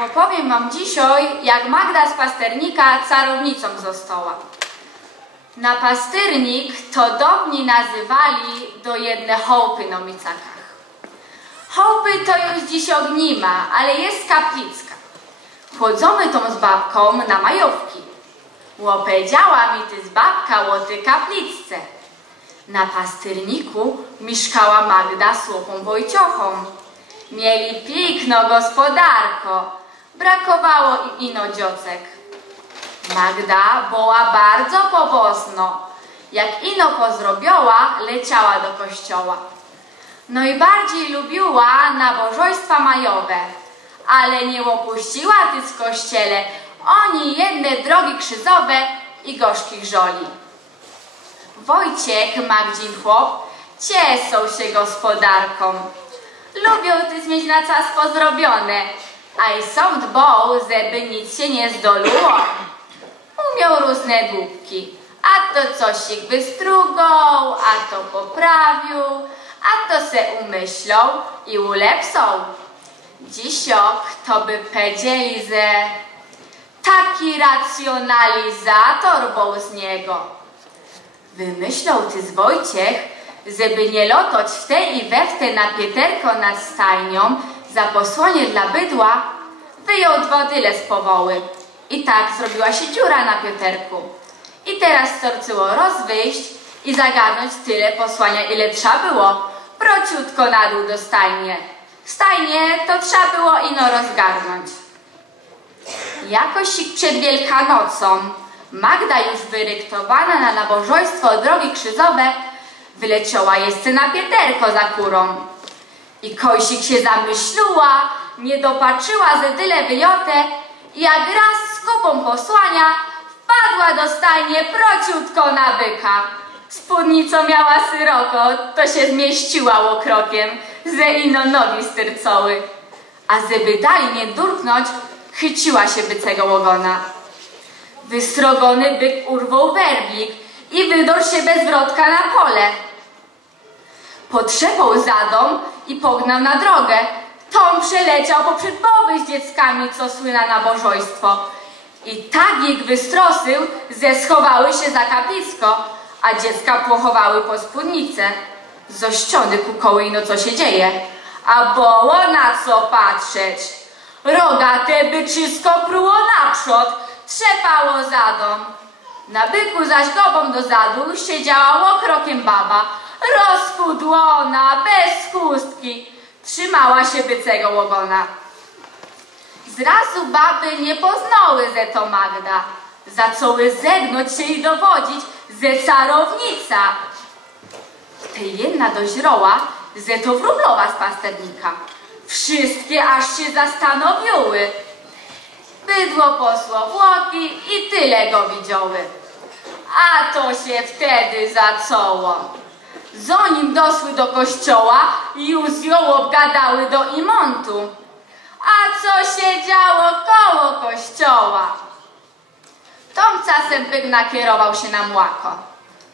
Opowiem wam dzisiaj, jak Magda z pasternika carownicą została. Na pasternik to dawni nazywali do jedne hołpy na micakach. Hołpy to już dziś ognima, ale jest kaplicka. Chodzimy tą z babką na majówki. Łopedziała mi ty z babka łoty kaplicce. Na pastyrniku mieszkała Magda z łopą Wojciochą. Mieli piękno gospodarko, brakowało im ino. Magda była bardzo pobosno. Jak ino pozrobiła, leciała do kościoła. No i bardziej lubiła nabożeństwa majowe, ale nie opuściła ty z kościele oni jedne drogi krzyżowe i gorzkich żoli. Wojciech, Magdzin chłop, ciesą się gospodarką. Lubią ty mieć na czas pozrobione, a i są dbą, żeby nic się nie zdoluło. Umiał różne dłubki, a to coś ich wystrugą, a to poprawił, a to se umyślą i ulepsą. Dzisiok to by powiedzieli, że taki racjonalizator był z niego. Wymyślał ty z Wojciech, żeby nie lotać w te i we w te na Pieterko nad stajnią za posłonie dla bydła, wyjął dwa dyle z powoły. I tak zrobiła się dziura na Pieterku. I teraz storcyło rozwyjść i zagarnąć tyle posłania, ile trzeba było, prociutko na dół do stajnie. Stajnie to trzeba było ino rozgarnąć. Jakoś przed Wielkanocą Magda już wyryktowana na nabożeństwo drogi krzyżowe wyleciała jeszcze na Pieterko za kurą. I Kojsik się zamyśliła, nie dopatrzyła ze tyle wyjotę jak raz z kupą posłania wpadła do stajnie prociutko na byka. Spódnicą miała syroko, to się zmieściła łokrokiem, ze ino nogi styrcoły. A żeby dalej nie durknąć, chyciła się bycego ogona. Wystrogony byk urwał werblik i wydorł się bez wrotka na pole. Potrzepał za dom i pognał na drogę. Tom przeleciał poprzed boby z dzieckami, co słyna nabożeństwo. I tak ich wystrosył, ze schowały się za kapisko, a dziecka płochowały po spódnicę. Zościony kukoły no co się dzieje. A było na co patrzeć. Rogate byczysko pruło naprzód, trzepało za dom. Na byku zaś gobą do zadu siedziała łokrokiem baba, rozpudłona, bez chustki. Trzymała się bycego ogona. Zrazu baby nie poznały, że to Magda. Zaczęły zegnąć się i dowodzić, że carownica. Tej jedna doźroła, że to wróblowa z pasternika. Wszystkie aż się zastanowiły. Bydło posło Włoki i tyle go widziały. A to się wtedy zaczęło. Zanim doszły do kościoła, już ją obgadały do imontu. A co się działo koło kościoła? Tom czasem byk nakierował się na młako.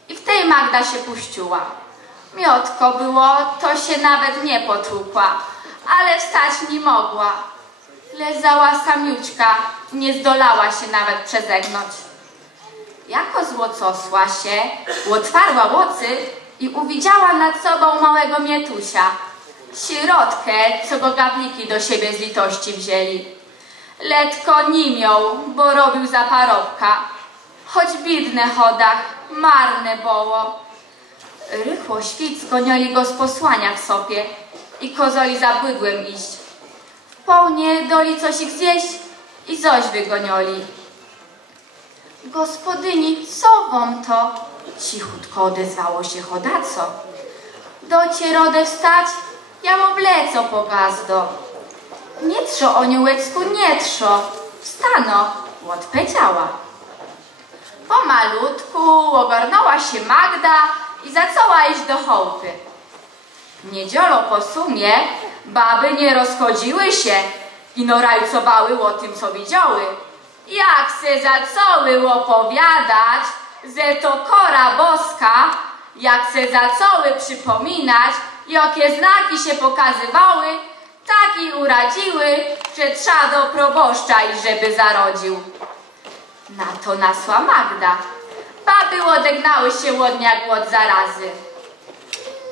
I w tej Magda się puściła. Miotko było, to się nawet nie potłukła, ale wstać nie mogła. Lezała samiuczka, nie zdolała się nawet przezegnąć. Jako złocosła się, otwarła łocy i uwidziała nad sobą małego mietusia, sirotkę, co go do siebie z litości wzięli. Letko miał, bo robił za parobka, choć bidne chodach, marne boło. Rychło świt zgoniali go z posłania w sopie i kozoli za bydłem iść. W połnie doli coś ich zjeść i zoś wygonioli. Gospodyni, co wam to? Cichutko odezwało się chodaco. Docie rodę wstać, ja mu wleco po gazdo. Nie trzo, oniułecku, nie trzo. Wstano, odpowiedziała. Pomalutku ogarnęła się Magda i zaczęła iść do chałupy. Niedzielo po sumie baby nie rozchodziły się i norajcowały o tym, co widziały. Jak se zaczęły opowiadać, że to kora boska, jak se zaczęły przypominać, jakie znaki się pokazywały, tak i uradziły, że trza do proboszcza i żeby zarodził. Na to nasła Magda. Baby odegnały się łodnie jak zarazy.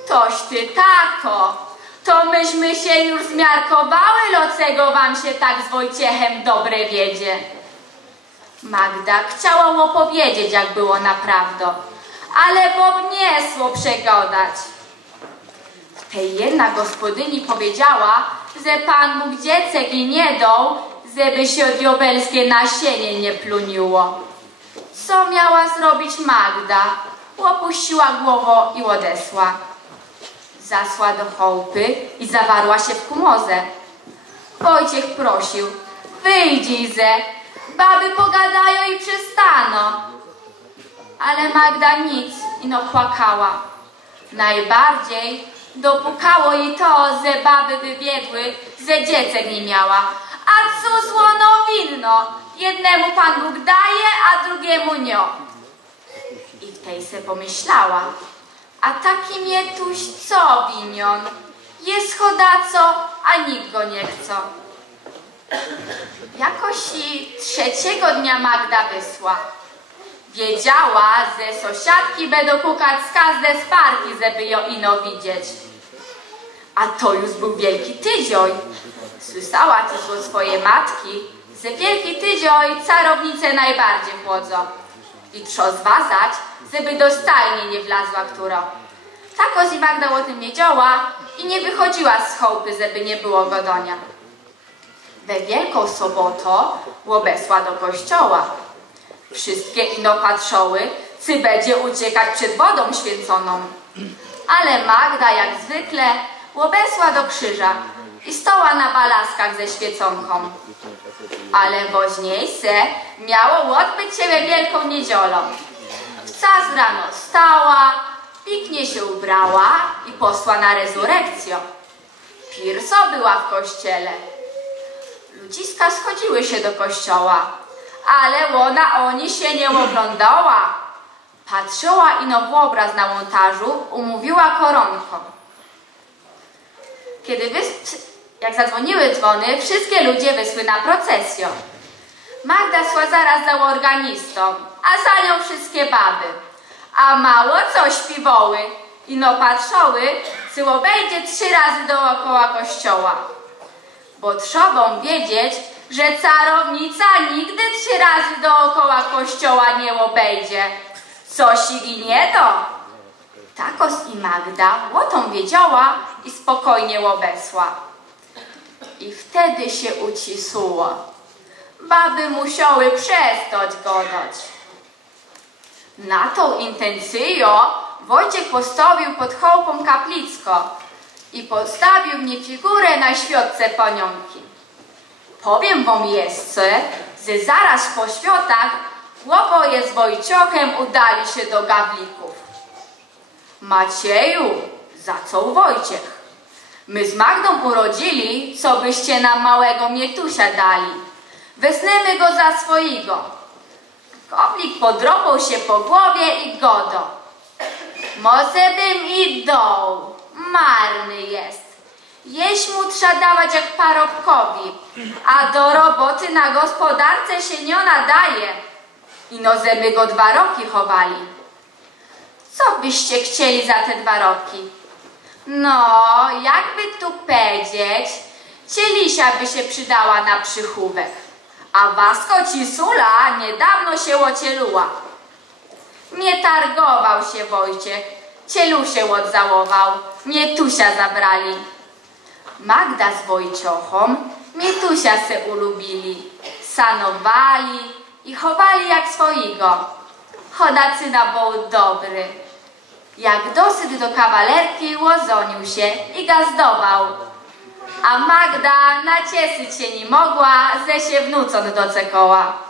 Toś ty tako, to myśmy się już zmiarkowały, locego wam się tak z Wojciechem dobre wiedzie. Magda chciała opowiedzieć, jak było naprawdę, ale Bob nie sło przegodać. Tej jedna gospodyni powiedziała, że Pan Bóg dziecek nie dał, żeby się diobelskie nasienie nie pluniło. Co miała zrobić Magda? Opuściła głową i odesła. Zasła do chałupy i zawarła się w kumozę. Wojciech prosił, wyjdź ze, baby pogadają i przestaną. Ale Magda nic i no płakała. Najbardziej dopukało jej to, że baby wybiegły, że dziecek nie miała. A co złono winno, jednemu Pan Bóg daje, a drugiemu nie. I w tej se pomyślała, a taki mietuś co winion? Jest chodaco, a nikt go nie chce. Jakoś i trzeciego dnia Magda wysła. Wiedziała, że sąsiadki będą pukać z każde sparki, żeby ją ino widzieć. A to już był wielki tydzioj. Słyszała też od swojej matki, że wielki tydzioj carownice najbardziej chłodzą. I trzeba zwazać, żeby do stajni nie wlazła którą. Tak ozi Magda o tym wiedziała i nie wychodziła z chałupy, żeby nie było godonia. We Wielką Sobotę łobesła do kościoła. Wszystkie ino patrzoły, czy będzie uciekać przed wodą święconą. Ale Magda, jak zwykle, łobesła do krzyża i stoła na balaskach ze świeconką. Ale woźniej se miało odbyć się we Wielką Niedziolą. Wca z rano stała, piknie się ubrała i posła na rezurekcję. Pirso była w kościele. Ludziska schodziły się do kościoła, ale ona oni się nie oglądała. Patrzyła ino w obraz na montażu, umówiła koronką. Kiedy wys... jak zadzwoniły dzwony, wszystkie ludzie wysły na procesję. Magda szła zaraz za organistą, a za nią wszystkie baby. A mało co śpiwoły, ino patrzoły, co obejdzie trzy razy dookoła kościoła. Bo trzeba wiedzieć, że carownica nigdy trzy razy dookoła kościoła nie obejdzie. Coś i nie to. Takos i Magda łotą wiedziała i spokojnie łobesła. I wtedy się ucisło. Baby musiały przestać godać. Na tą intencję Wojciech postawił pod chałupą kaplicko i postawił mnie figurę na świotce panionki. Powiem wam jeszcze, że zaraz po światach oboje z Wojciochem udali się do Gawlików. Macieju, za co Wojciech? My z Magdą urodzili, co byście nam małego mietusia dali. Wesnemy go za swojego. Koblik podrobał się po głowie i godo. Może bym i dał, marny jest. Jeść mu trzeba dawać jak parobkowi, a do roboty na gospodarce się nie nadaje. Ino zeby go dwa roki chowali. Co byście chcieli za te dwa roki? No, jakby tu powiedzieć, cielisia by się przydała na przychówek, a wasko cisula niedawno się ocieluła. Nie targował się Wojciech, cielusie odzałował, mietusia zabrali. Magda z Wojciochą mietusia se ulubili, sanowali i chowali jak swojego. Chodacyna był dobry. Jak dosyć do kawalerki łozonił się i gazdował. A Magda nacieszyć się nie mogła, ze się wnucąc do cekoła.